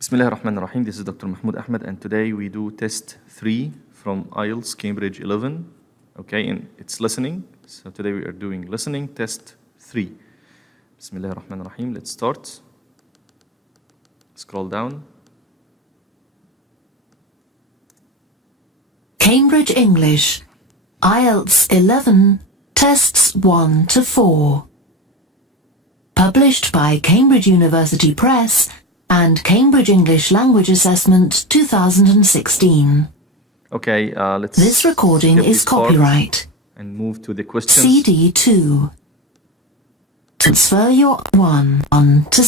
Bismillah ar-Rahman ar-Rahim. This is Dr. Mahmoud Ahmed, and today we do test 3 from IELTS Cambridge 11. Okay, and it's listening. So today we are doing listening test 3. Bismillah ar-Rahman ar-Rahim. Let's start. Scroll down. Cambridge English, IELTS 11, tests 1 to 4. Published by Cambridge University Press and Cambridge English Language Assessment 2016. Okay, let's. This recording is copyright. And move to the questions. CD 2. Transfer your 1 to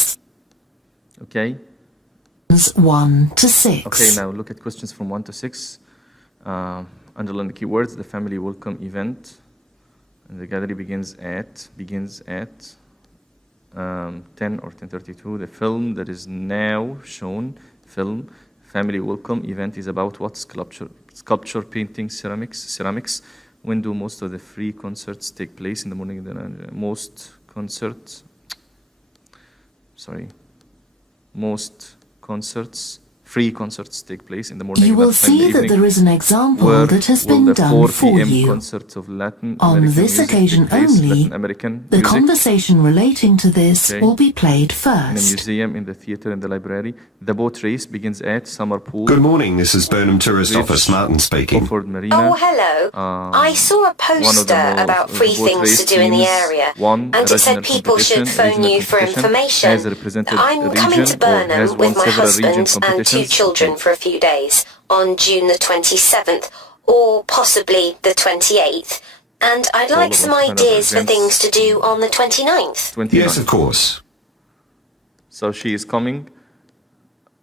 Okay. 1 to 6. Okay, now look at questions from 1 to 6. Underline the keywords. The family welcome event. And the gallery begins at 10 or 10:32. The film that is now shown, film, family welcome event is about what? Sculpture, painting, ceramics. When do most of the free concerts take place? In the morning. Most free concerts take place in the morning. You will see that there is an example that has been done for you. Concerts of Latin On American this music occasion take place, only, Latin American the music conversation relating to this will be played in the first. museum, in the theater, in the library. The boat race begins at summer pool. Good morning, this is Burnham Tourist Bridge, Office, Martin speaking. Beaufort Marina. Oh, hello. I saw a poster about free things to do in the area, and it said people should phone you for information. I'm coming to Burnham with my husband and 2 children for a few days on June the 27th, or possibly the 28th. And I'd like some ideas for things to do on the 29th. 29th. Yes, of course. So she is coming,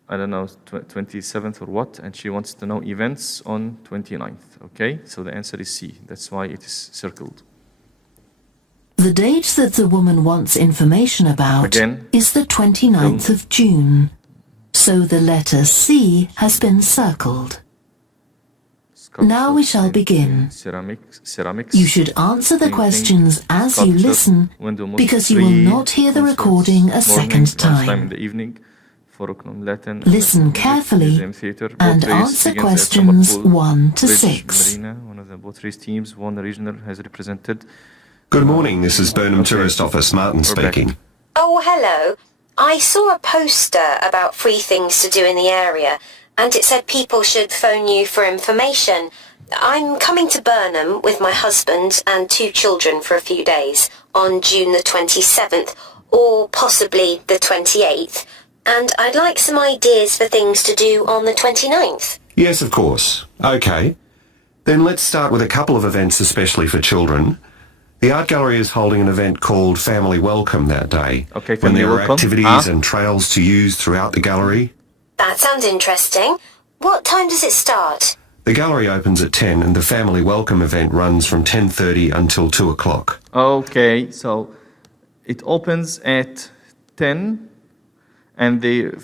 I don't know, 27th or what, and she wants to know events on 29th. Okay, so the answer is C. That's why it is circled. The date that the woman wants information about Again, is the 29th of June. So the letter C has been circled. Now we shall begin. Ceramics. You should answer the painting, questions as you sculpture, listen, when do most because you will free not hear the concerts, recording a morning, second lunchtime in time. the evening, 4 o'clock Latin. Listen music, carefully museum, theater, and boat race answer begins at summer questions pool. 1 to Bridge 6. Marina, one of the boat race teams, won the regional, has represented. Good morning, this is Burnham Okay. Tourist Office, Martin We're back. speaking. Oh, hello. I saw a poster about free things to do in the area, and it said people should phone you for information. I'm coming to Burnham with my husband and 2 children for a few days on June the 27th, or possibly the 28th. And I'd like some ideas for things to do on the 29th. Yes, of course. Okay. Then let's start with a couple of events especially for children. The art gallery is holding an event called Family Welcome that day, Okay, when family there are welcome. activities and trails to use throughout the gallery. That sounds interesting. What time does it start? The gallery opens at 10 and the Family Welcome event runs from 10:30 until 2 o'clock. Okay, so it opens at 10, and the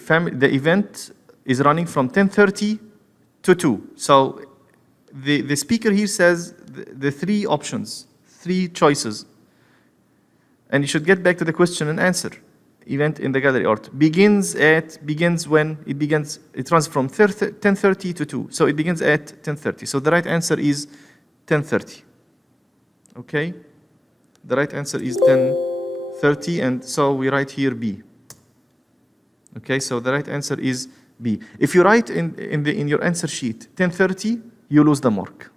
event is running from 10:30 to 2. So the speaker here says the 3 options, 3 choices, and you should get back to the question and answer. Event in the gallery art begins when it begins. It runs from 10:30 to 2, so it begins at 10:30. So the right answer is 10:30. Okay, the right answer is 10:30, and so we write here B. Okay, so the right answer is B. If you write in your answer sheet 10:30, you lose the mark.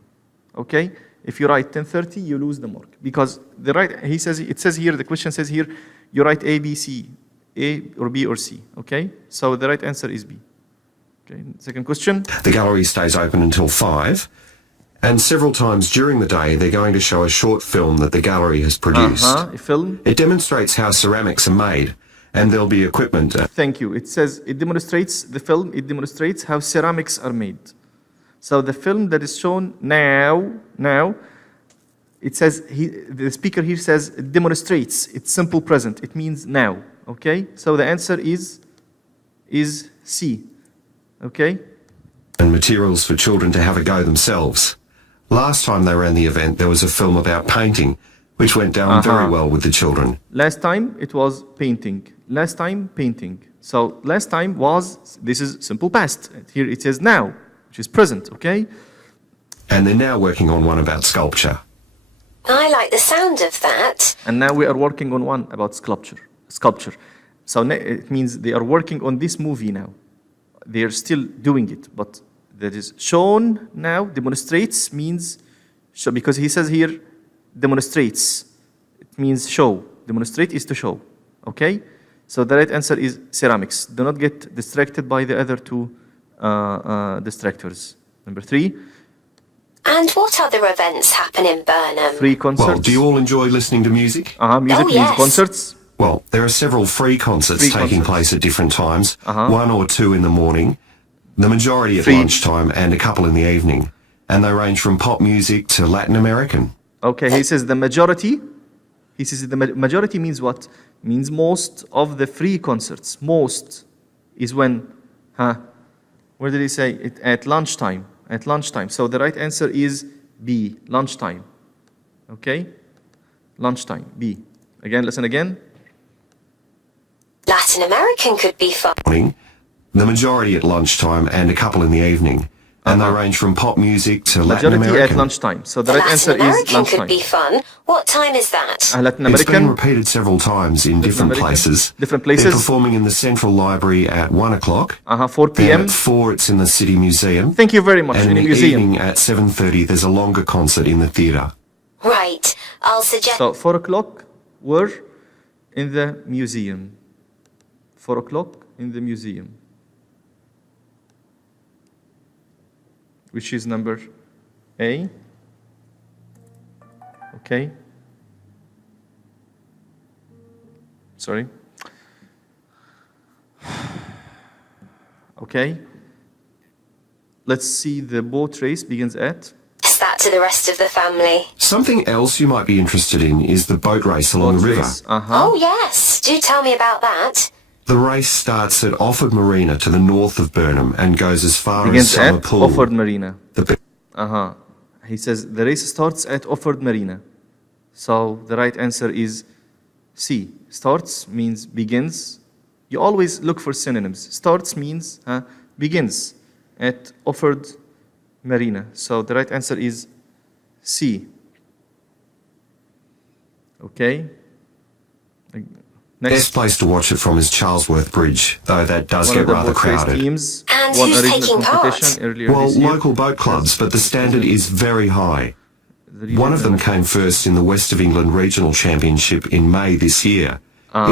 Okay, if you write 10:30, you lose the mark because it says here, the question says here, you write A, B, C, A or B or C. Okay, so the right answer is B. Okay, second question. The gallery stays open until 5, and several times during the day they're going to show a short film that the gallery has produced. A film. It demonstrates how ceramics are made, and there'll be equipment. Thank you. It says it demonstrates the film. It demonstrates how ceramics are made. So the film that is shown now, it says the speaker here says it demonstrates. It's simple present. It means now. Okay. So the answer is C. Okay. And materials for children to have a go themselves. Last time they ran the event, there was a film about painting, which went down very well with the children. Last time it was painting. So last time was, this is simple past. Here it says now, which is present, okay? And they're now working on one about sculpture. I like the sound of that. And now we are working on one about sculpture. So it means they are working on this movie now. They are still doing it, but that is shown now. Demonstrates means show, because he says here demonstrates. It means show. Demonstrate is to show. Okay? So the right answer is ceramics. Do not get distracted by the other two distractors. Number 3. And what other events happen in Burnham? Free concerts. Well, do you all enjoy listening to music? Music means yes. concerts. Well, there are several free concerts taking place at different times, 1 or 2 in the morning, the majority at lunchtime, and a couple in the evening. And they range from pop music to Latin American. Okay, he says the majority. He says the majority means what? Means most of the free concerts. Most is when, where did he say it? At lunchtime. At lunchtime. So the right answer is B, lunchtime. Okay? Lunchtime, B. Again, listen again. Latin American could be fun. Morning, the majority at lunchtime, and a couple in the evening. And they range from pop music to Latin Majority American. at lunchtime. So the right Latin answer American is lunchtime. could be fun. What time is that? Latin It's been American. repeated several times in different American. places. Different They're places. performing in the Central Library at 1 o'clock. 4 Then p.m. at 4 it's in the City Museum. Thank you very much. And In in the the museum. evening at 7:30 there's a longer concert in the theatre. Right. I'll suggest... So 4 o'clock were in the museum. 4 o'clock in the museum. Which is number A. Okay. Sorry. Okay. Let's see, the boat race begins at... that to the rest of the family. Something else you might be interested in is the boat race along the river. Oh, yes. Do tell me about that. The race starts at Offord Marina to the north of Burnham and goes as far as Begins Summer at Pool. Offord Marina. The He says the race starts at Offord Marina. So the right answer is C. Starts means begins. You always look for synonyms. Starts means begins at Offord Marina. So the right answer is C. Okay. best Next. place to watch it from is Charlesworth Bridge, though that does get rather crowded. Teams And won who's original taking part? competition earlier Well, this year. local boat clubs, but the standard is very high. One of them came first in the West of England Regional Championship in May this year.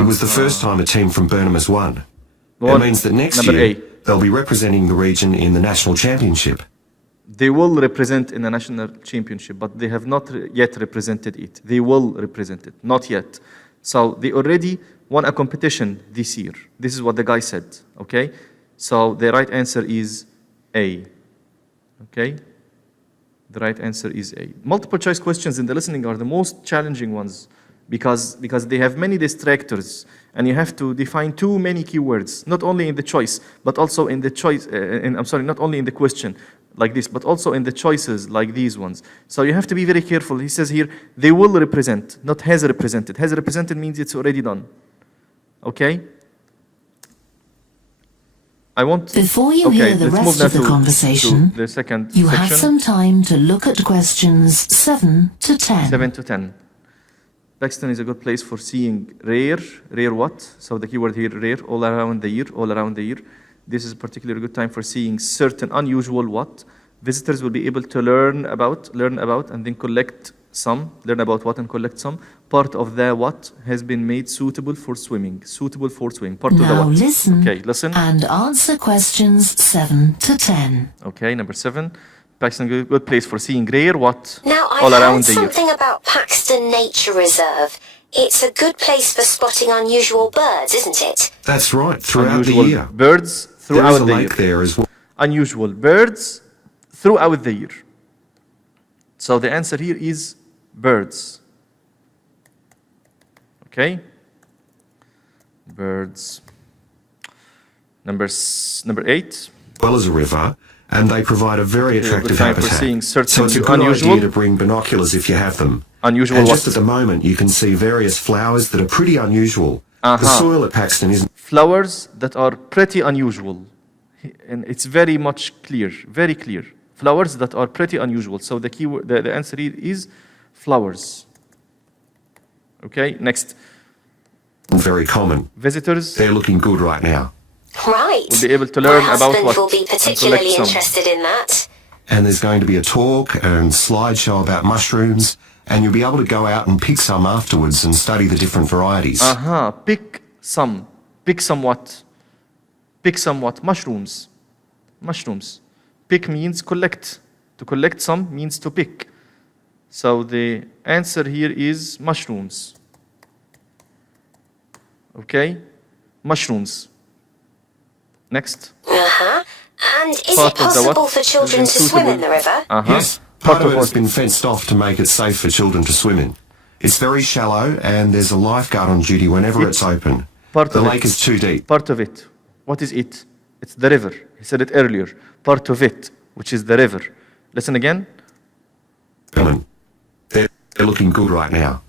It was the first time a team from Burnham has won. It means that next Number year A. they'll be representing the region in the National Championship. They will represent in the national championship, but they have not yet represented it. They will represent it, not yet. So they already won a competition this year. This is what the guy said, okay? So the right answer is A, okay? The right answer is A. Multiple choice questions in the listening are the most challenging ones because they have many distractors and you have to define too many keywords, not only in the choice, but also in the choice, not only in the question like this, but also in the choices like these ones. So you have to be very careful. He says here, they will represent, not has represented. Has represented means it's already done. Okay? I want... Before you hear the let's rest move of the now conversation, to the second you section. have some time to look at questions 7 to 10. 7 to 10. Pakistan is a good place for seeing rare what? So the keyword here, rare, all around the year. This is a particularly good time for seeing certain unusual what? Visitors will be able to learn about, and then collect some, learn about what and collect some. Part of the what has been made suitable for swimming. Part of the Now what. listen, Okay, listen. and answer questions 7 to 10. Okay, number 7. Pakistan is a good place for seeing rare what? Now, all I've around heard the year. something about Paxton Nature Reserve. It's a good place for spotting unusual birds, isn't it? That's right, throughout Unusual the year. birds There is throughout a the year. lake there as well. Unusual birds throughout the year. So the answer here is birds. Okay? Birds. Number 8. Well as a river, and they provide a very attractive good time for habitat. seeing certain So it's a good unusual- idea to bring binoculars if you have them. Unusual And what? just at the moment, you can see various flowers that are pretty unusual. The soil at Paxton is Flowers that are pretty unusual. And it's very much clear, very clear. Flowers that are pretty unusual. So the keyword, the answer here is flowers. Okay, next. very common. Visitors They're looking good right now. Right. will be able to learn My about husband what will be and particularly collect some. interested in that. And there's going to be a talk and slideshow about mushrooms, and you'll be able to go out and pick some afterwards and study the different varieties. Pick some. Pick somewhat. Pick somewhat. Mushrooms. Mushrooms. Pick means collect. To collect some means to pick. So the answer here is mushrooms. Okay? Mushrooms. Next. And is Part it of the what? possible for children to swim in the river? Yes, part of it has been fenced off to make it safe for children to swim in. It's very shallow, and there's a lifeguard on duty whenever it's open. The lake is too deep. Part of it. What is it? It's the river. He said it earlier. Part of it, which is the river. Listen again. They're looking good right now.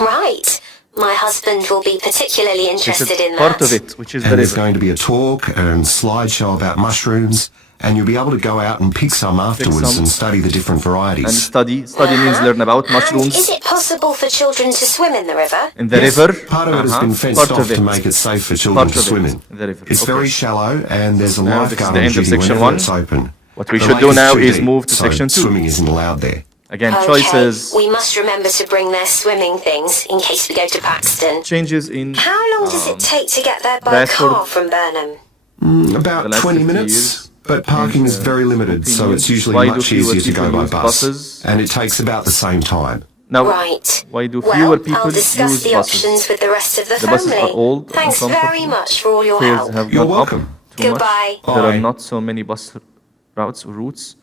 Right. My husband will be particularly interested in that. Part of it, which is the And there's river. going to be a talk and slideshow about mushrooms, and you'll be able to go out and pick some afterwards some. and study the different And varieties. study. Study means learn about And is mushrooms it possible for children to swim in the river? in the Yes, river. part of it has been fenced Part off of it. to make it safe for children Part to of swim it. in. The river. It's Okay. very shallow, and there's a Now this is lifeguard the on end of duty section whenever one. it's open. What we The should lake do now too is deep, move to so section 2. swimming isn't allowed there. Again, Okay, choices, we must remember to bring their swimming things in case we go to Paxton. changes in How long does it take to get there by Bradford. car from Burnham? About The last 20 50 minutes, years. but parking is And, very limited, so opinions. it's usually Why do much fewer easier to go people by use bus, buses? and it takes about the same time. now. Right. Why do Well, fewer people I'll discuss use the buses? options with the rest of the The buses family. are old, Thanks very uncomfortable. much for all your Fares help. have You're gone welcome. up too Goodbye. much. There are Bye. not so many bus routes.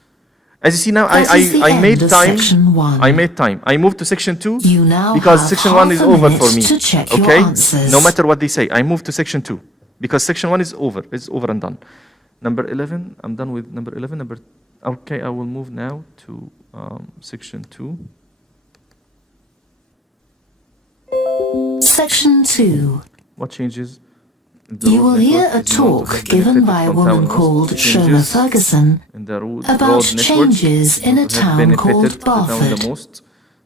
As you see now, That is the I end made of time. section 1. I made time. I moved to section 2 You now because have section 1 is half a over minute for me. to check your Okay, answers. no matter what they say, I moved to section 2 because section 1 is over. It's over and done. Number 11. I'm done with number 11. Okay, I will move now to section 2. Section 2. What changes? You will hear a talk given by a woman called Shona Ferguson about changes in a town called Barford.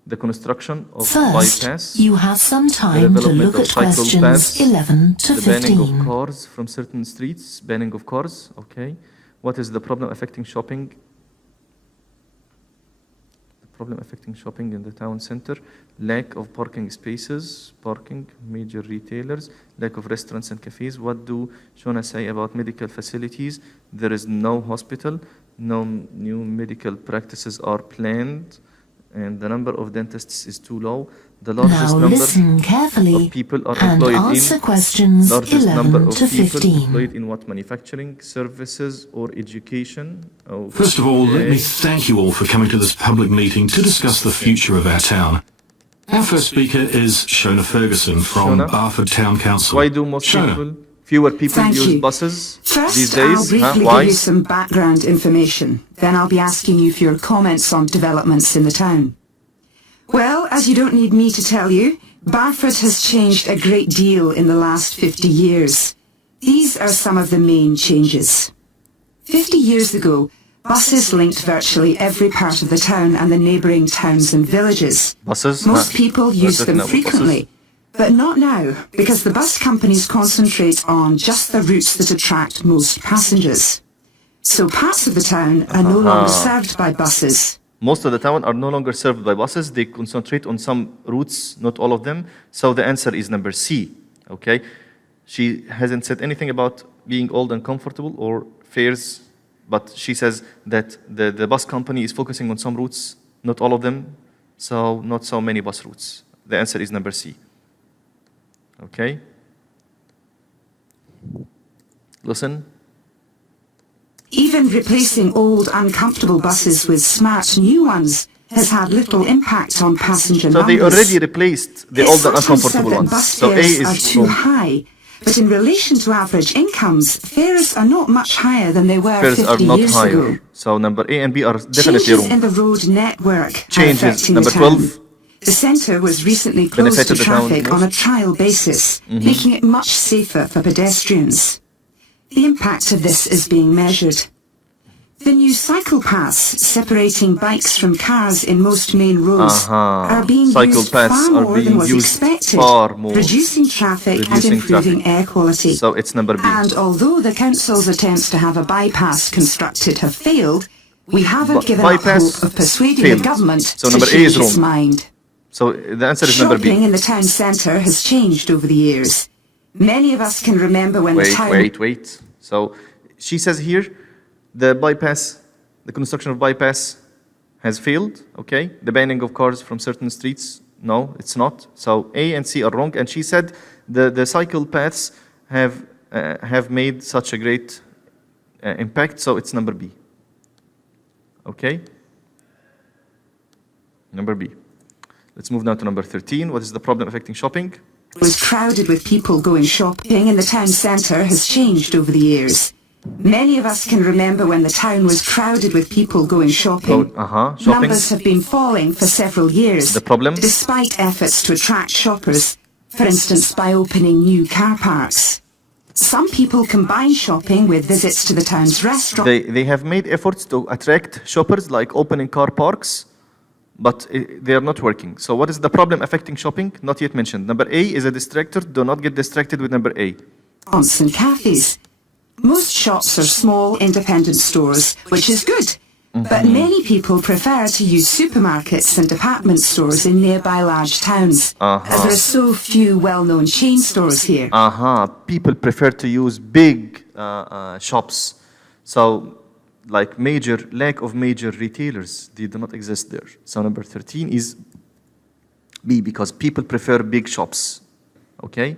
The construction of First, bypass, you have some the time to development look of at cycle questions paths, 11 to the banning of 15. cars from certain streets, banning of cars, okay. What is the problem affecting shopping? The problem affecting shopping in the town center, lack of parking spaces, major retailers, lack of restaurants and cafes. What do Shona say about medical facilities? There is no hospital, no new medical practices are planned, and the number of dentists is too low. The largest Now number listen carefully of people are and employed answer in questions largest number 11 of to people 15. employed in what? Manufacturing, services, or education? First of all, let me Okay. thank you all for coming to this public meeting to discuss the future of our town. Our first speaker is Shona Ferguson from Shona? Barford Town Council. Why do fewer people Thank use you. buses First, these I'll days? briefly Why? give you some background information. Then I'll be asking you for your comments on developments in the town. Well, as you don't need me to tell you, Barford has changed a great deal in the last 50 years. These are some of the main changes. 50 years ago, buses linked virtually every part of the town and the neighbouring towns and villages. Buses? Most people use them No, buses. frequently, but not now, because the bus companies concentrate on just the routes that attract most passengers. So parts of the town are no longer served by buses. Most of the town are no longer served by buses. They concentrate on some routes, not all of them. So the answer is number C. Okay, she hasn't said anything about being old and comfortable or fares, but she says that the bus company is focusing on some routes, not all of them. So not so many bus routes. The answer is number C. Okay. Listen. Even replacing old, uncomfortable buses with smart new ones has had little impact on passenger So numbers. they already replaced the It's old and sometimes uncomfortable said that ones. bus So A fares are is too wrong. high, but in relation to average incomes, fares are not much higher than they were Fares 50 are not years higher. ago. So number A and B are definitely Changes wrong. in the road network are Changes. affecting Number the town. 12. The centre was recently closed to benefited the town traffic on a most? trial basis, making it much safer for pedestrians. The impact of this is being measured. The new cycle paths separating bikes from cars in most main roads are being Cycle used paths far are more being than was used expected, far more, reducing traffic and reducing improving traffic. air quality. So it's number B. And although the council's attempts to have a bypass constructed have failed, we haven't given up bypass hope of persuading failed. the government So to number A change is its wrong. mind. So the answer is number Shopping B. in the town centre has changed over the years. Many of us can remember when the town... Wait. So she says here, the construction of bypass has failed, okay? The banning of cars from certain streets, no, it's not. So A and C are wrong. And she said the cycle paths have made such a great impact, so it's number B. Okay? Number B. Let's move now to number 13. What is the problem affecting shopping? was crowded with people going shopping in the town centre has changed over the years. Many of us can remember when the town was crowded with people going shopping. Shopping. Numbers have been falling for several years, The problem? despite efforts to attract shoppers, for instance by opening new car parks. Some people combine shopping with visits to the town's restaurant. They have made efforts to attract shoppers, like opening car parks, but they are not working. So what is the problem affecting shopping? Not yet mentioned. Number A is a distractor. Do not get distracted with number A. And cafes. Most shops are small, independent stores, which is good. But many people prefer to use supermarkets and department stores in nearby large towns, as there are so few well-known chain stores here. People prefer to use big shops. So, like lack of major retailers, they do not exist there. So number 13 is B, because people prefer big shops. Okay?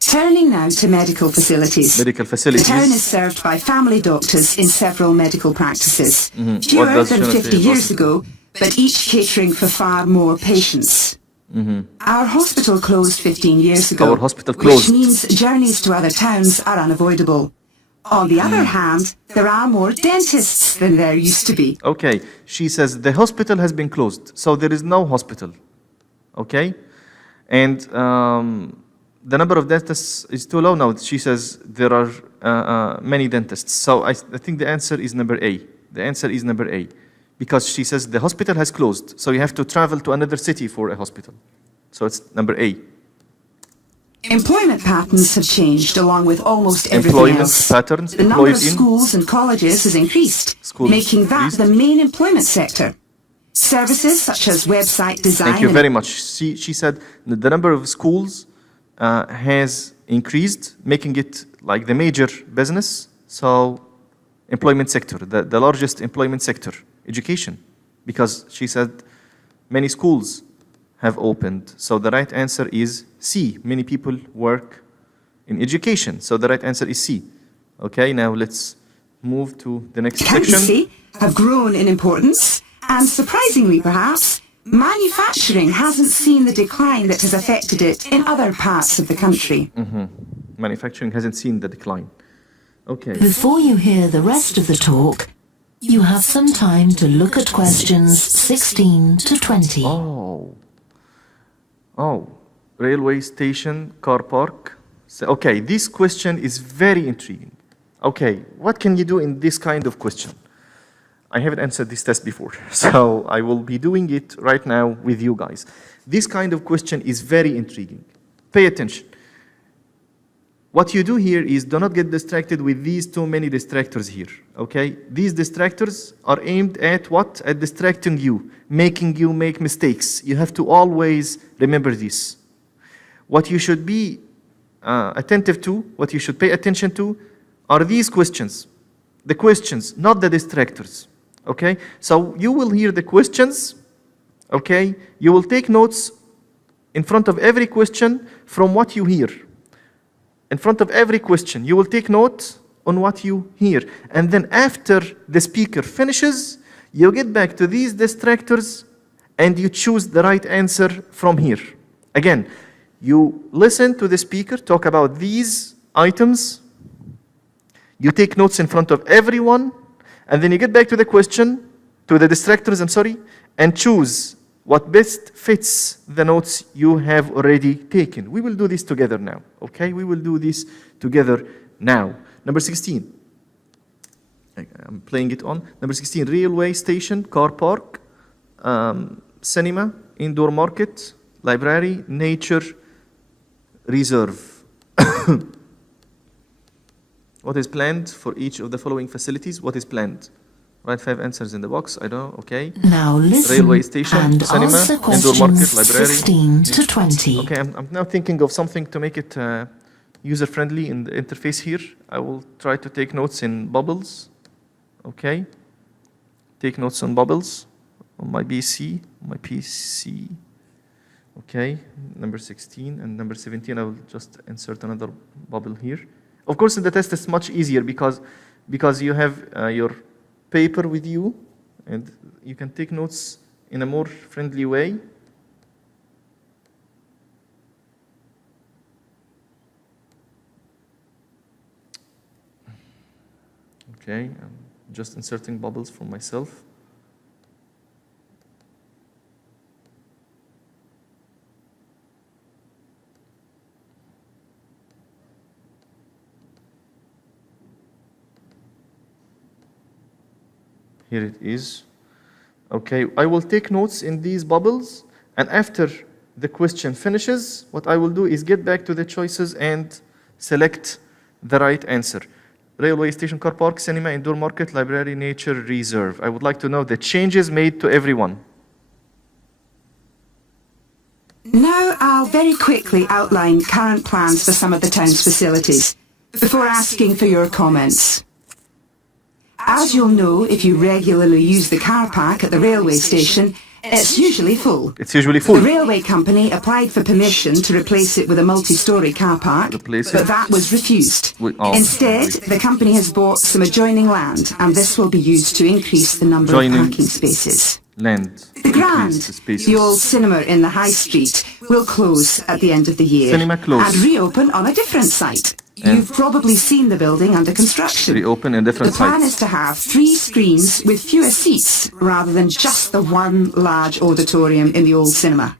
Turning now to medical facilities. Medical facilities. The town is served by family doctors in several medical practices. Fewer What does than Shona 50 say? years ago, but each catering for far more patients. Our hospital closed 15 years ago, Our hospital closed. which means journeys to other towns are unavoidable. On the other hand, there are more dentists than there used to be. Okay, she says the hospital has been closed, so there is no hospital. Okay? And the number of dentists is too low now. She says there are many dentists. So I think the answer is number A. The answer is number A. Because she says the hospital has closed, so you have to travel to another city for a hospital. So it's number A. Employment patterns have changed along with almost everything Employment else. patterns, The number of employed in schools and colleges has increased, Schools making that increased. the main employment sector. Services such as website design Thank you and very much. She said that the number of schools has increased, making it like the major business. So employment sector, the largest employment sector, education. Because she said many schools have opened. So the right answer is C. Many people work in education. So the right answer is C. Okay, now let's move to the next section. accountancy have grown in importance, and surprisingly perhaps, manufacturing hasn't seen the decline that has affected it in other parts of the country. Manufacturing hasn't seen the decline. Okay. Before you hear the rest of the talk, you have some time to look at questions 16 to 20. Oh, railway station, car park. So, okay, this question is very intriguing. Okay, what can you do in this kind of question? I haven't answered this test before, so I will be doing it right now with you guys. This kind of question is very intriguing. Pay attention. What you do here is do not get distracted with these too many distractors here, okay? These distractors are aimed at what? At distracting you, making you make mistakes. You have to always remember this. What you should be attentive to, what you should pay attention to, are these questions. The questions, not the distractors, okay? So you will hear the questions, okay? You will take notes in front of every question from what you hear. In front of every question, you will take note on what you hear. And then after the speaker finishes, you get back to these distractors and you choose the right answer from here. Again, you listen to the speaker talk about these items, you take notes in front of everyone, and then you get back to the question, to the distractors, and choose what best fits the notes you have already taken. We will do this together now, okay? We will do this together now. Number 16. I'm playing it on. Number 16, railway station, car park, cinema, indoor market, library, nature, reserve. What is planned for each of the following facilities? What is planned? Write 5 answers in the box. I don't know. Okay. Now listen Railway station, and cinema, answer indoor market, questions library. 16 to 20. Okay, I'm now thinking of something to make it user-friendly in the interface here. I will try to take notes in bubbles. Okay. Take notes on bubbles on my PC. Okay. Number 16 and number 17. I will just insert another bubble here. Of course, in the test, it's much easier because you have your paper with you, and you can take notes in a more friendly way. Okay, I'm just inserting bubbles for myself. Here it is. Okay, I will take notes in these bubbles, and after the question finishes, what I will do is get back to the choices and select the right answer. Railway station, car park, cinema, indoor market, library, nature, reserve. I would like to know the changes made to everyone. Now I'll very quickly outline current plans for some of the town's facilities, before asking for your comments. As you'll know if you regularly use the car park at the railway station, it's usually full. It's usually full. The railway company applied for permission to replace it with a multi-storey car park, but that was refused. Instead, the company has bought some adjoining land, and this will be used to increase the number of parking spaces. The Grand, the old cinema in the High Street, will close at the end of the year and reopen on a different site. You've probably seen the building under construction. Reopen in different The plan sites. is to have 3 screens with fewer seats rather than just the one large auditorium in the old cinema.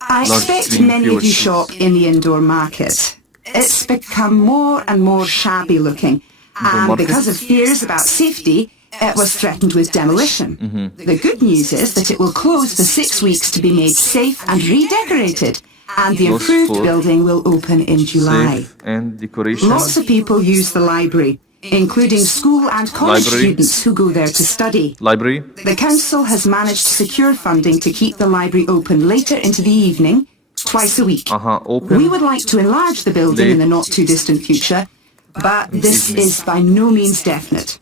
I expect screen, many fewer of you seats. shop in the indoor market. It's become more and more shabby looking, and market? because of fears about safety, it was threatened with demolition. The good news is that it will close for 6 weeks to be made safe and redecorated, and the Close improved for building will open in July. Safe and decoration. Lots of people use the library, including school and college Library. students who go there to study. Library. The council has managed to secure funding to keep the library open later into the evening, twice a week. Open. We would like to enlarge the building in the not-too-distant future, but this is by no means definite.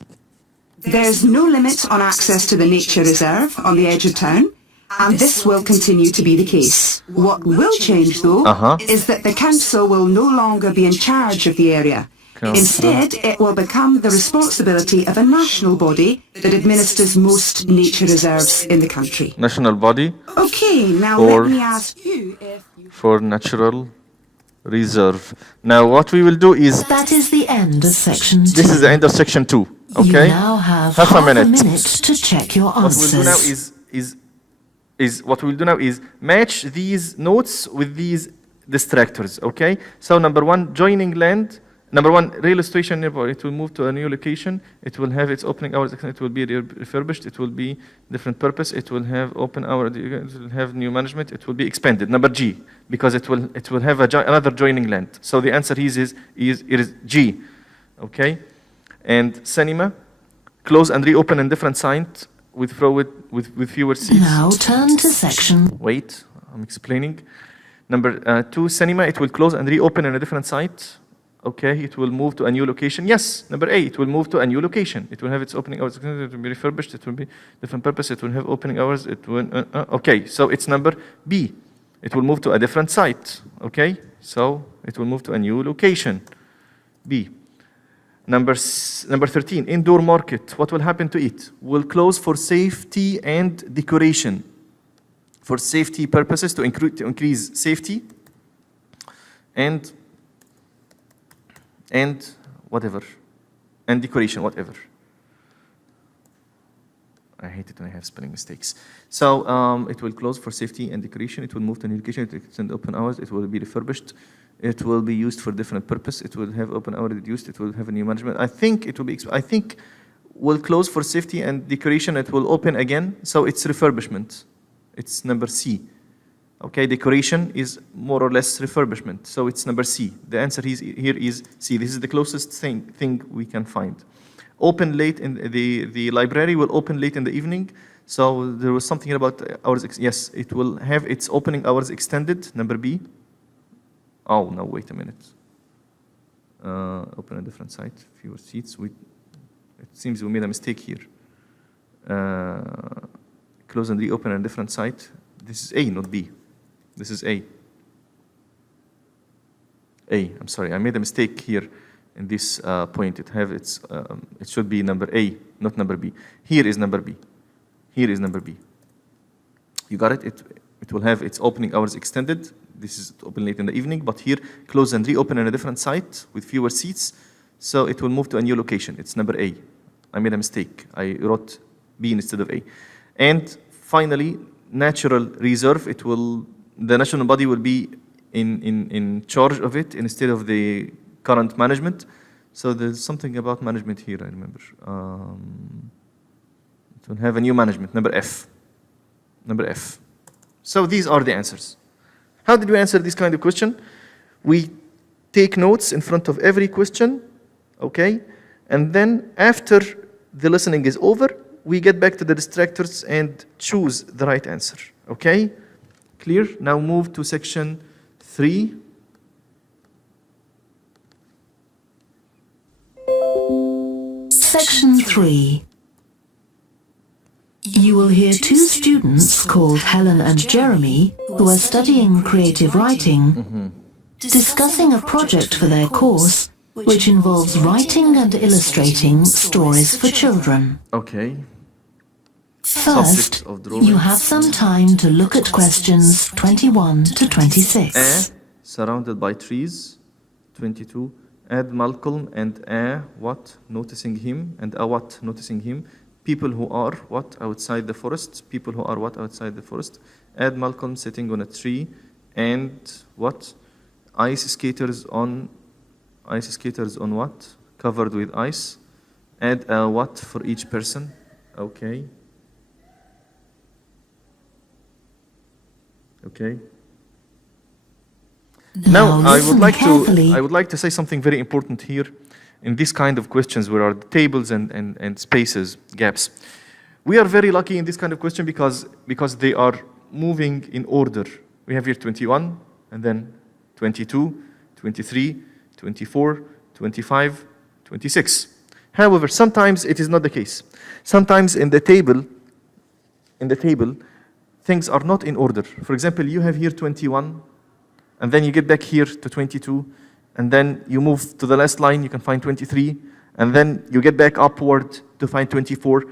There's no limit on access to the nature reserve on the edge of town, and this will continue to be the case. What will change, though, is that the council will no longer be in charge of the area. Instead, it will become the responsibility of a national body that administers most nature reserves in the country. National body Okay, now For- let me ask you if you... for natural reserve. Now what we will do is, That is the end of section 2. this is the end of section 2. Okay? You now have Half a half a minute. minute to check your What we'll do now answers. what we'll do now is match these notes with these distractors, okay? So number 1, joining land. Number 1, rail station nearby. It will move to a new location. It will have its opening hours. It will be refurbished. It will be different purpose. It will have open hour. It will have new management. It will be expanded. Number G, because it will have another joining land. So the answer is G, okay? And cinema, close and reopen in different site with fewer seats. Now turn to section. Wait, I'm explaining. Number 2, cinema, it will close and reopen in a different site. Okay, it will move to a new location. Yes, number A, it will move to a new location. It will have its opening hours. It will be refurbished. It will be different purpose. It will have opening hours. It will. Okay, so it's number B. It will move to a different site. Okay, so it will move to a new location. B. Number 13, indoor market. What will happen to it? Will close for safety and decoration. For safety purposes, to increase safety and whatever, and decoration, whatever. I hate it when I have spelling mistakes. So it will close for safety and decoration. It will move to new location. It will extend open hours. It will be refurbished. It will be used for different purpose. It will have open hour reduced. It will have a new management. I think it will be. I think will close for safety and decoration. It will open again. So it's refurbishment. It's number C. Okay, decoration is more or less refurbishment. So it's number C. The answer here is C. This is the closest thing we can find. Open late in the library will open late in the evening. So there was something about hours. Yes, it will have its opening hours extended. Number B. Oh no, wait a minute. Open a different site. Fewer seats. It seems we made a mistake here. Close and reopen a different site. This is A, not B. This is A. I'm sorry, I made a mistake here in this point. It should be number A, not number B. Here is number B. Here is number B. You got it? It will have its opening hours extended. This is open late in the evening, but here, close and reopen in a different site with fewer seats. So it will move to a new location. It's number A. I made a mistake. I wrote B instead of A. And finally, natural reserve. The national body will be in charge of it instead of the current management. So there's something about management here, I remember. It will have a new management, number F. Number F. So these are the answers. How did we answer this kind of question? We take notes in front of every question, okay? And then after the listening is over, we get back to the distractors and choose the right answer, okay? Clear? Now move to section 3. Section 3. You will hear two students called Helen and Jeremy who are studying creative writing discussing a project for their course which involves writing and illustrating stories for children. Okay. First, you have some time to look at questions 21 to 26. Surrounded by trees. 22. Add Malcolm and what? Noticing him. And what? Noticing him. People who are what? Outside the forest. People who are what? Outside the forest. Add Malcolm sitting on a tree. And what? Ice skaters on what? Covered with ice. Add a what for each person. Okay. Okay. Now I would like to say something very important here. In this kind of questions where are the tables and spaces, gaps. We are very lucky in this kind of question because they are moving in order. We have here 21 and then 22, 23, 24, 25, 26. However, sometimes it is not the case. Sometimes in the table, things are not in order. For example, you have here 21, and then you get back here to 22, and then you move to the last line, you can find 23, and then you get back upward to find 24.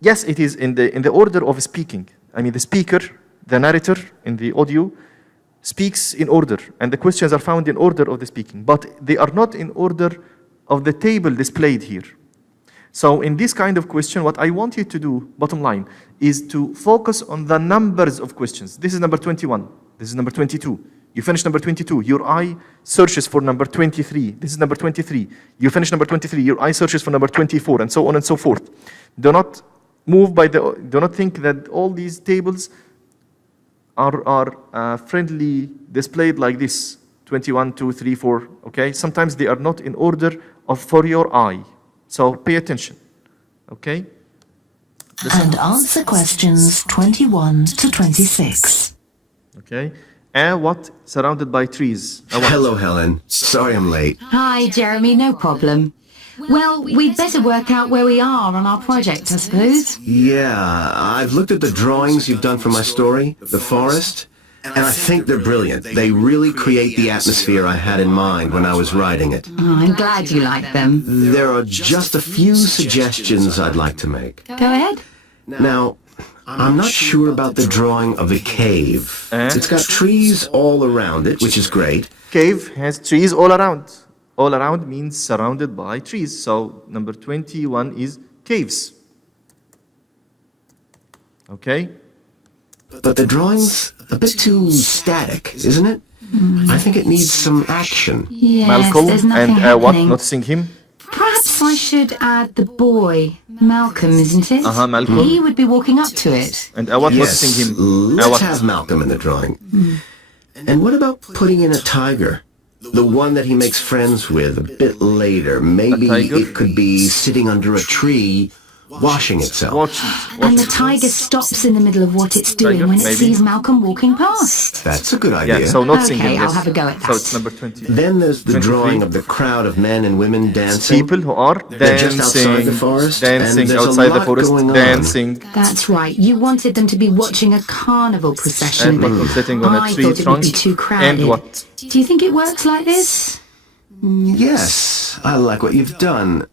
Yes, it is in the order of speaking. I mean, the speaker, the narrator in the audio, speaks in order, and the questions are found in order of the speaking, but they are not in order of the table displayed here. So in this kind of question, what I want you to do, bottom line, is to focus on the numbers of questions. This is number 21. This is number 22. You finish number 22. Your eye searches for number 23. This is number 23. You finish number 23. Your eye searches for number 24, and so on and so forth. Do not think that all these tables are friendly displayed like this. 21, 2, 3, 4. Okay. Sometimes they are not in order for your eye. So pay attention, okay? And answer questions 21 to 26. Okay. What? Surrounded by trees. Hello, Helen. Sorry I'm late. Hi, Jeremy. No problem. Well, we'd better work out where we are on our project, I suppose. Yeah, I've looked at the drawings you've done for my story, the forest, and I think they're brilliant. They really create the atmosphere I had in mind when I was writing it. Oh, I'm glad you like them. There are just a few suggestions I'd like to make. Go ahead. Now, I'm not sure about the drawing of the cave. It's got trees all around it, which is great. Cave has trees all around. All around means surrounded by trees. So number 21 is caves. Okay? But the drawing's a bit too static, isn't it? I think it needs some action. Yes, Malcolm there's nothing and what? happening. Noticing him? Perhaps I should add the boy, Malcolm, isn't it? Malcolm. He would be walking up to it. And what? Yes, Noticing him? let's have Malcolm in the drawing. And what about putting in a tiger? The one that he makes friends with a bit later. Maybe tiger? it could be sitting under a tree, washing itself. And the tiger stops in the middle of what it's doing Tiger, when it maybe. sees Malcolm walking past. That's a good idea. Yeah, so noticing Okay, him, I'll yes. have a go at So that. it's number 20. Then there's the 23. drawing of the crowd of men and women dancing. People who are They're just outside the forest, and dancing there's a outside the lot forest, going on. dancing. That's right. You wanted them to be watching a carnival procession. And Malcolm sitting on a I tree thought it would trunk. be too crowded. And what? Do you think it works like this? Yes, I like what you've done.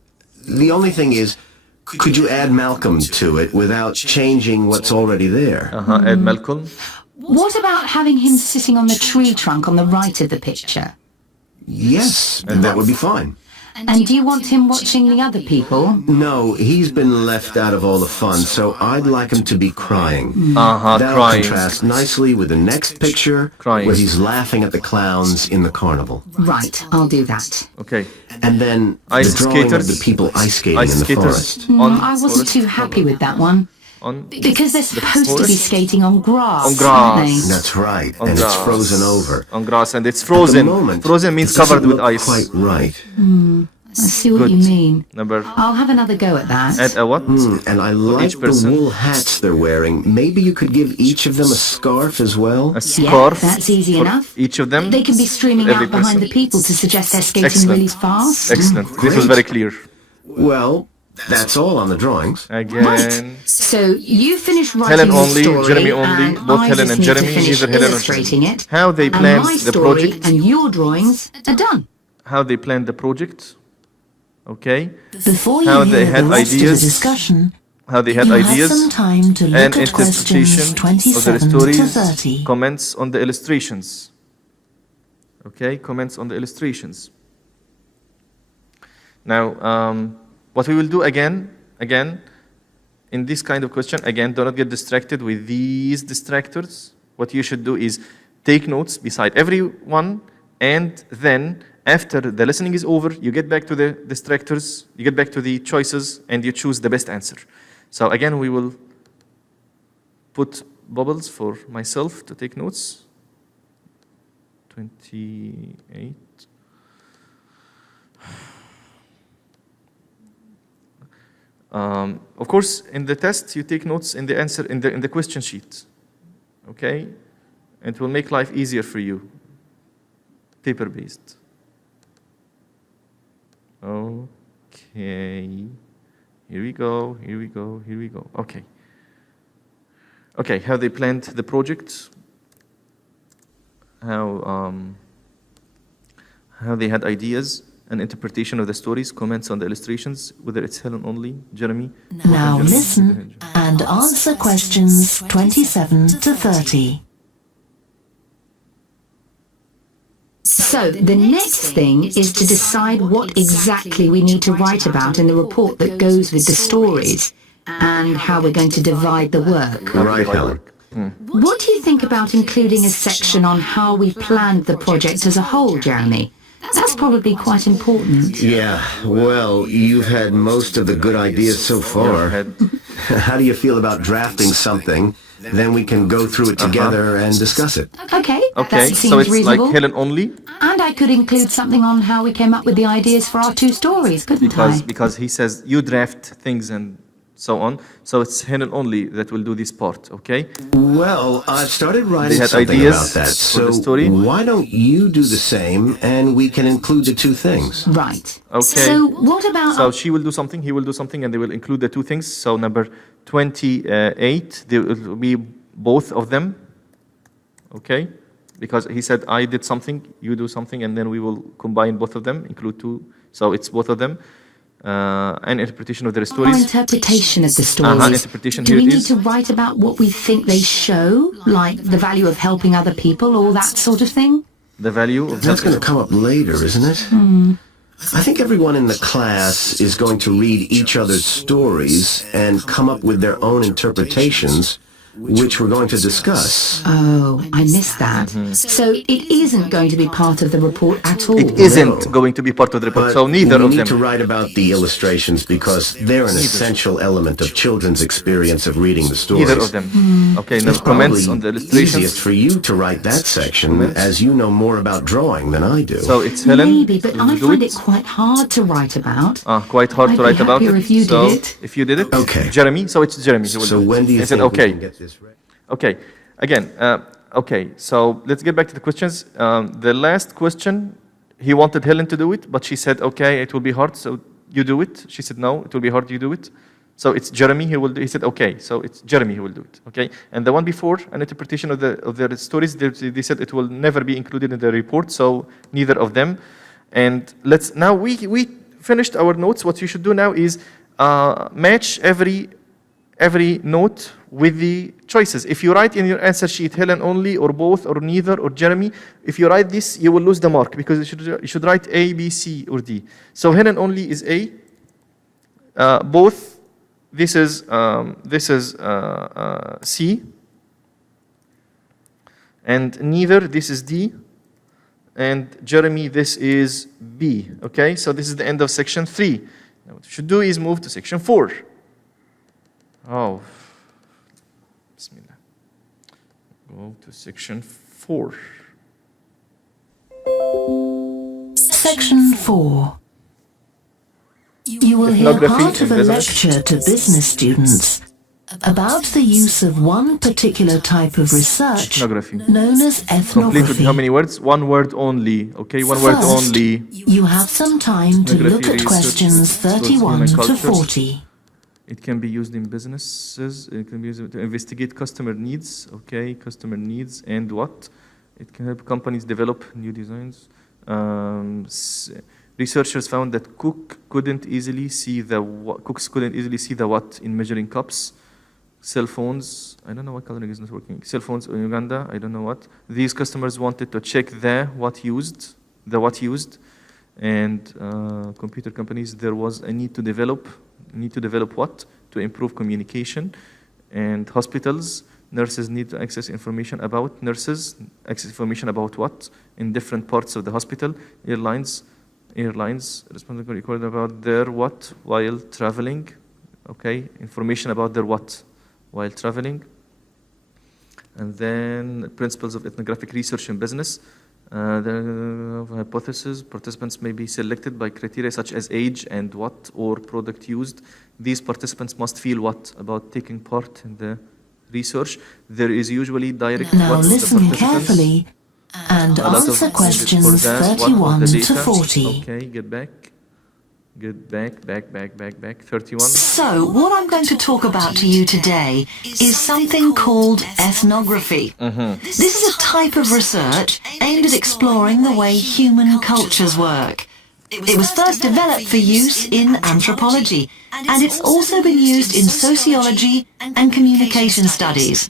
The only thing is, could you add Malcolm to it without changing what's already there? And Malcolm. What about having him sitting on the tree trunk on the right of the picture? Yes, that would be fine. And do you want him watching the other people? No, he's been left out of all the fun, so I'd like him to be crying. That'll Crying. contrast nicely with the next picture, Crying. where he's laughing at the clowns in the carnival. Right, I'll do that. Okay. And then Ice the drawing skaters. of the people ice skating Ice in the skaters. forest. I wasn't too happy with that one. Because they're supposed to be forest? skating on grass, On grass. aren't they? That's right, On and grass. it's frozen over. On grass, and it's At frozen. the moment, Frozen means it doesn't covered with look ice. quite right. I see what Good. you mean. Number. I'll have another go at that. Add a what? And I like each the person. wool hats they're wearing. Maybe you could give each of them a scarf as well? A scarf. that's easy for enough. Each of them. They can be streaming Every out behind person. the people to suggest they're skating Excellent. really fast. Excellent. This was very clear. Well, that's all on the drawings. Again. Right. So you finish writing Helen the only, story, Jeremy only, and both I Helen just and need Jeremy, to finish neither Helen or illustrating Jeremy. it. How they and planned my the story project. and your drawings are done. How they planned the project. Okay. Before you How they hear had the rest of the ideas. discussion, How they had you ideas. have some time to And look at questions interpretation of 27 the to stories. 30. Comments on the illustrations. Okay. Comments on the illustrations. Now, what we will do again, in this kind of question, again, do not get distracted with these distractors. What you should do is take notes beside every one, and then after the listening is over, you get back to the distractors, you get back to the choices, and you choose the best answer. So again, we will put bubbles for myself to take notes. 28. Of course, in the test, you take notes in the answer in the question sheet. Okay, it will make life easier for you. Paper-based. Okay. Here we go. Here we go. Here we go. Okay. Okay. How they planned the project. How they had ideas. An interpretation of the stories, comments on the illustrations, whether it's Helen only, Jeremy. Now listen and answer questions 27 to 30. So the next thing is to decide what exactly we need to write about in the report that goes with the stories and how we're going to divide the work. Right, Helen. What do you think about including a section on how we planned the project as a whole, Jeremy? That's probably quite important. Yeah, well, you've had most of the good ideas so far. How do you feel about drafting something? Then we can go through it together and discuss it. Okay, Okay, that so seems it's reasonable. like Helen only And I could include something on how we came up with the ideas for our two stories, couldn't I? because he says you draft things and so on. So it's Helen only that will do this part. Okay. Well, I've started writing They had something ideas about that, for the so story? why don't you do the same and we can include the two things? Right. Okay. So what about... So she will do something, he will do something, and they will include the two things. So number 28, there will be both of them. Okay. Because he said I did something, you do something, and then we will combine both of them, include two. So it's both of them. An interpretation of their Our stories. interpretation of the stories. Interpretation, Do here we it need is. to write about what we think they show, like the value of helping other people, all that sort of thing? The value of That's going to come up later, isn't it? I think everyone in the class is going to read each other's stories and come up with their own interpretations, which we're going to discuss. Oh, I missed that. So it isn't going to be part of the report at all? It isn't going to be part of the report, But so neither we of need them. to write about the illustrations because they're an essential element of children's experience of reading the stories. Neither of them. Okay, no It's comments probably on the illustrations. easiest for you to write that section as you know more about drawing than I do. So it's Helen. Maybe, but Will you I do find it quite hard to write about. Quite hard I'd to be write about happier it. if you so did it. if you did it, Okay. Jeremy. So it's Jeremy. Who will So do it. when do you I said think we okay. can get this ready? Okay. Again. Okay. So let's get back to the questions. The last question, he wanted Helen to do it, but she said, "Okay, it will be hard, so you do it." She said, "No, it will be hard. You do it." So it's Jeremy who will do. He said, "Okay." So it's Jeremy who will do it. Okay. And the one before, an interpretation of the stories, they said it will never be included in the report. So neither of them. And let's now we finished our notes. What you should do now is match every note with the choices. If you write in your answer sheet Helen only, or both, or neither, or Jeremy, if you write this, you will lose the mark because you should write A, B, C, or D. So Helen only is A. Both, this is C. And neither, this is D. And Jeremy, this is B. Okay, so this is the end of section 3. Now what you should do is move to section 4. Oh, Bismillah. Go to section 4. Section 4. You will hear Ethnography part of and a business. lecture to business students about the use of one particular type of research Ethnography. known as Complete with ethnography. how many words? One word only. Okay, one word First, only. you have some time to look Ethnography at research questions towards 31 human to cultures. 40. It can be used in businesses. It can be used to investigate customer needs. Okay, customer needs and what? It can help companies develop new designs. Researchers found that cooks couldn't easily see the what in measuring cups. Cell phones. I don't know why coloring is not working. Cell phones in Uganda. I don't know what. These customers wanted to check the what used, and computer companies. There was a need to develop what? To improve communication. And hospitals, nurses need to access information about what? In different parts of the hospital. Airlines, responsible record about their what while traveling. Okay, information about their what while traveling. And then principles of ethnographic research in business. The hypothesis, participants may be selected by criteria such as age and what or product used. These participants must feel what about taking part in the research. There is usually direct Now what of the listen participants. carefully and A lot of answer for questions that, what of 31 the to data. 40. Okay, get back. 31. So, what I'm going to talk about to you today is something called ethnography. This is a type of research aimed at exploring the way human cultures work. It was first developed for use in anthropology, and it's also been used in sociology and communication studies.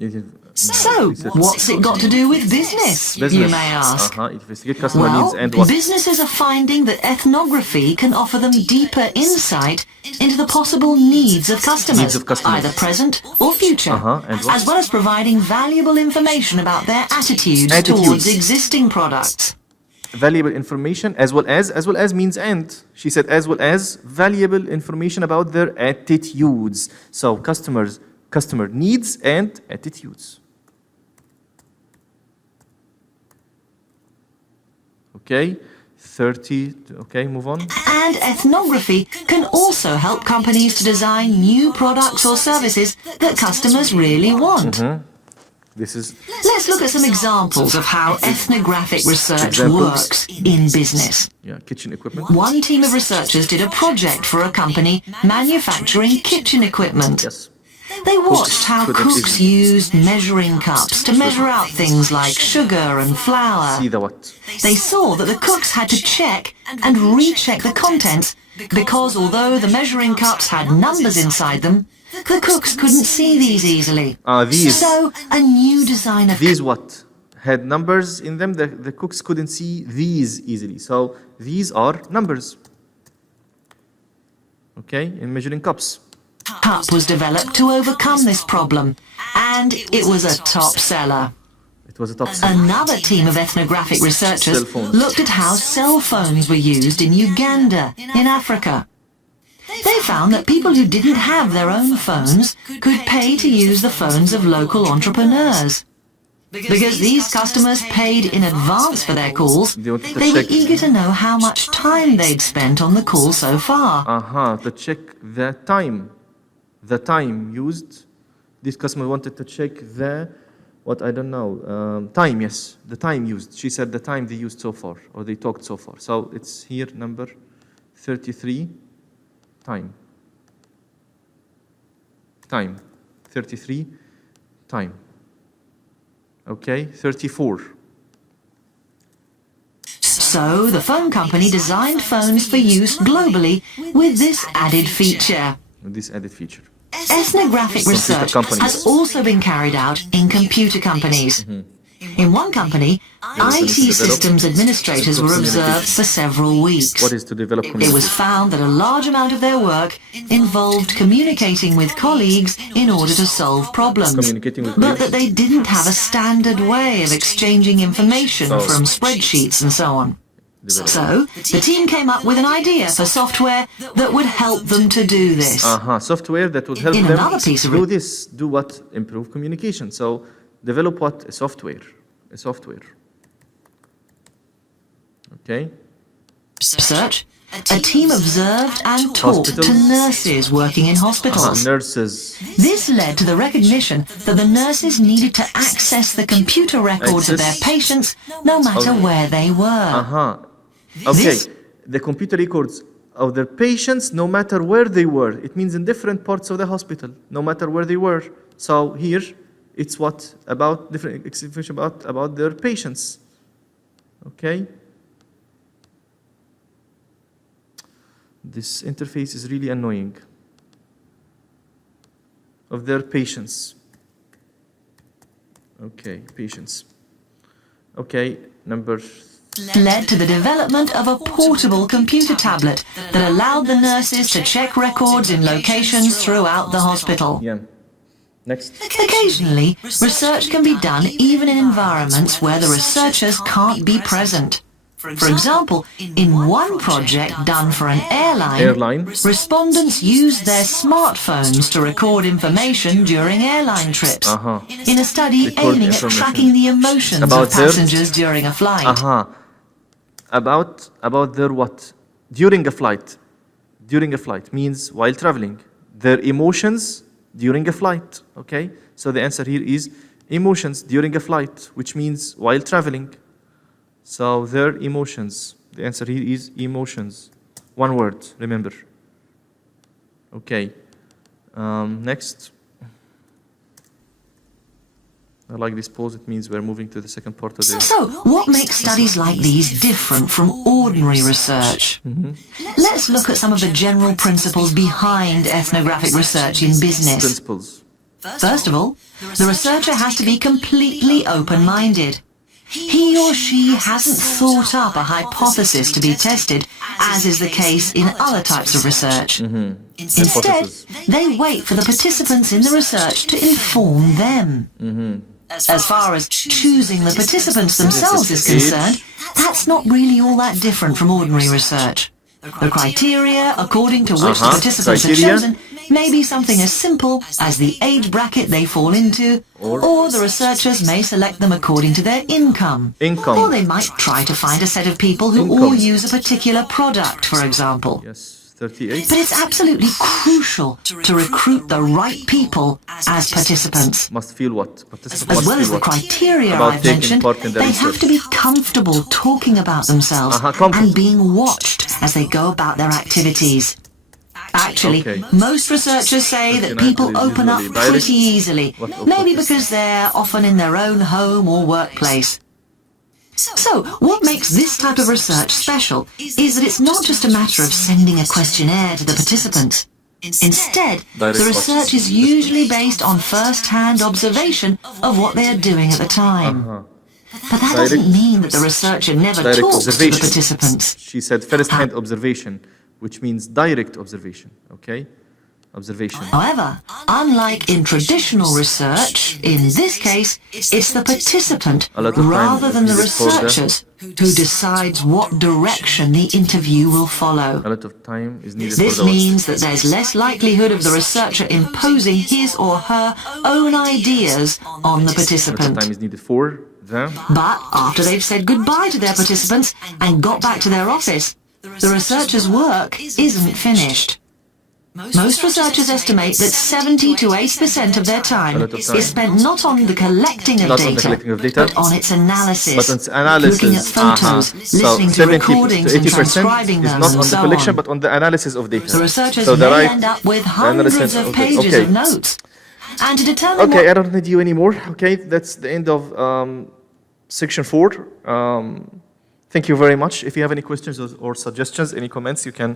So, what's it got to do with business, you may ask? Investigate customer Well, needs and what? businesses are finding that ethnography can offer them deeper insight into the possible needs of customers, either present or future, and what? as well as providing valuable information about their attitudes towards existing products. Valuable information as well as means and. She said as well as valuable information about their attitudes. So customer needs and attitudes. Okay, 30, okay, move on. And ethnography can also help companies to design new products or services that customers really want. This is Let's look at some examples of how ethnographic research works in business. kitchen equipment. One team of researchers did a project for a company manufacturing kitchen equipment. Yes. They watched how cooks used measuring cups to measure out things like sugar and flour. See the what? They saw that the cooks had to check and recheck the contents because although the measuring cups had numbers inside them, the cooks couldn't see these easily. These. So a new design of These what? Had numbers in them. The cooks couldn't see these easily. So these are numbers. Okay, in measuring cups. Cup was developed to overcome this problem, and it was a top seller. It was a top seller. Another team of ethnographic researchers Cell phones. looked at how cell phones were used in Uganda, in Africa. They found that people who didn't have their own phones could pay to use the phones of local entrepreneurs. Because these customers paid in advance for their calls, they were eager to know how much time they'd spent on the call so far. To check the time. The time used. This customer wanted to check the, time, yes. The time used. She said the time they used so far, or they talked so far. So it's here, number 33, time. Time. 33, time. Okay, 34. So the phone company designed phones for use globally with this added feature. Ethnographic research has also been carried out in computer companies. In one company, IT systems administrators were observed for several weeks. It was found that a large amount of their work involved communicating with colleagues in order to solve problems, but that they didn't have a standard way of exchanging information from spreadsheets and so on. So, the team came up with an idea for software that would help them to do this. Software that would help them do this. Do what? Improve communication. So, develop what? A software. Okay. Research. A team observed and talked to nurses working in hospitals. Nurses. This led to the recognition that the nurses needed to access the computer records of their patients no matter where they were. Okay, the computer records of their patients, no matter where they were. It means in different parts of the hospital, no matter where they were. So here, it's what about different information about their patients. Okay. This interface is really annoying. Of their patients. Okay, patients. Okay, number. Led to the development of a portable computer tablet that allowed the nurses to check records in locations throughout the hospital. Yeah. Next. Occasionally, research can be done even in environments where the researchers can't be present. For example, in one project done for an airline, respondents used their smartphones to record information during airline trips, in a study aiming at tracking the emotions of passengers during a flight. About their what? During a flight. During a flight means while traveling. Their emotions during a flight. Okay? So the answer here is emotions during a flight, which means while traveling. So their emotions. The answer here is emotions. One word, remember. Okay. Next. I like this pause. It means we're moving to the second part of this. So, what makes studies like these different from ordinary research? Let's look at some of the general principles behind ethnographic research in business. First of all, the researcher has to be completely open-minded. He or she hasn't thought up a hypothesis to be tested, as is the case in other types of research. Instead, they wait for the participants in the research to inform them. As far as choosing the participants themselves is concerned, that's not really all that different from ordinary research. The criteria according to which the participants are chosen may be something as simple as the age bracket they fall into, or the researchers may select them according to their income. Or they might try to find a set of people who all use a particular product, for example. Yes, 38. But it's absolutely crucial to recruit the right people as participants. Must feel what? As well as the criteria I've mentioned, they have to be comfortable talking about themselves and being watched as they go about their activities. Actually, most researchers say that people open up pretty easily, maybe because they're often in their own home or workplace. So, what makes this type of research special is that it's not just a matter of sending a questionnaire to the participants. Instead, the research is usually based on first-hand observation of what they are doing at the time. But that doesn't mean that the researcher never talks to the participants. She said first-hand observation. which means direct observation, okay? Observation. However, unlike in traditional research, in this case, it's the participant rather than the researchers who decides what direction the interview will follow. A lot of time is needed This for those. means that there's less likelihood of the researcher imposing his or her own ideas on the A lot of participant. time is needed for them. But after they've said goodbye to their participants and got back to their office, the researcher's work isn't finished. Most researchers estimate that 70 to 80% of their time is spent not on the collecting of data, but on its analysis, But on its analysis, looking at photos, so listening to 70 recordings to and 80% transcribing is them, not and on the so collection, on. but on the analysis of data. The researchers So the may right end up with analysis hundreds of the- pages okay. of notes. And to determine Okay, I what don't need you anymore. Okay, that's the end of section 4. Thank you very much. If you have any questions or suggestions, any comments, you can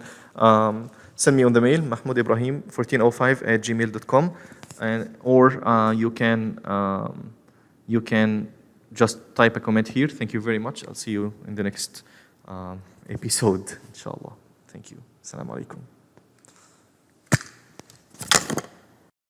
send me on the mail, Mahmoud Ibrahim 1405@gmail.com, and or you can just type a comment here. Thank you very much. I'll see you in the next episode, inshallah. Thank you. Assalamu alaikum.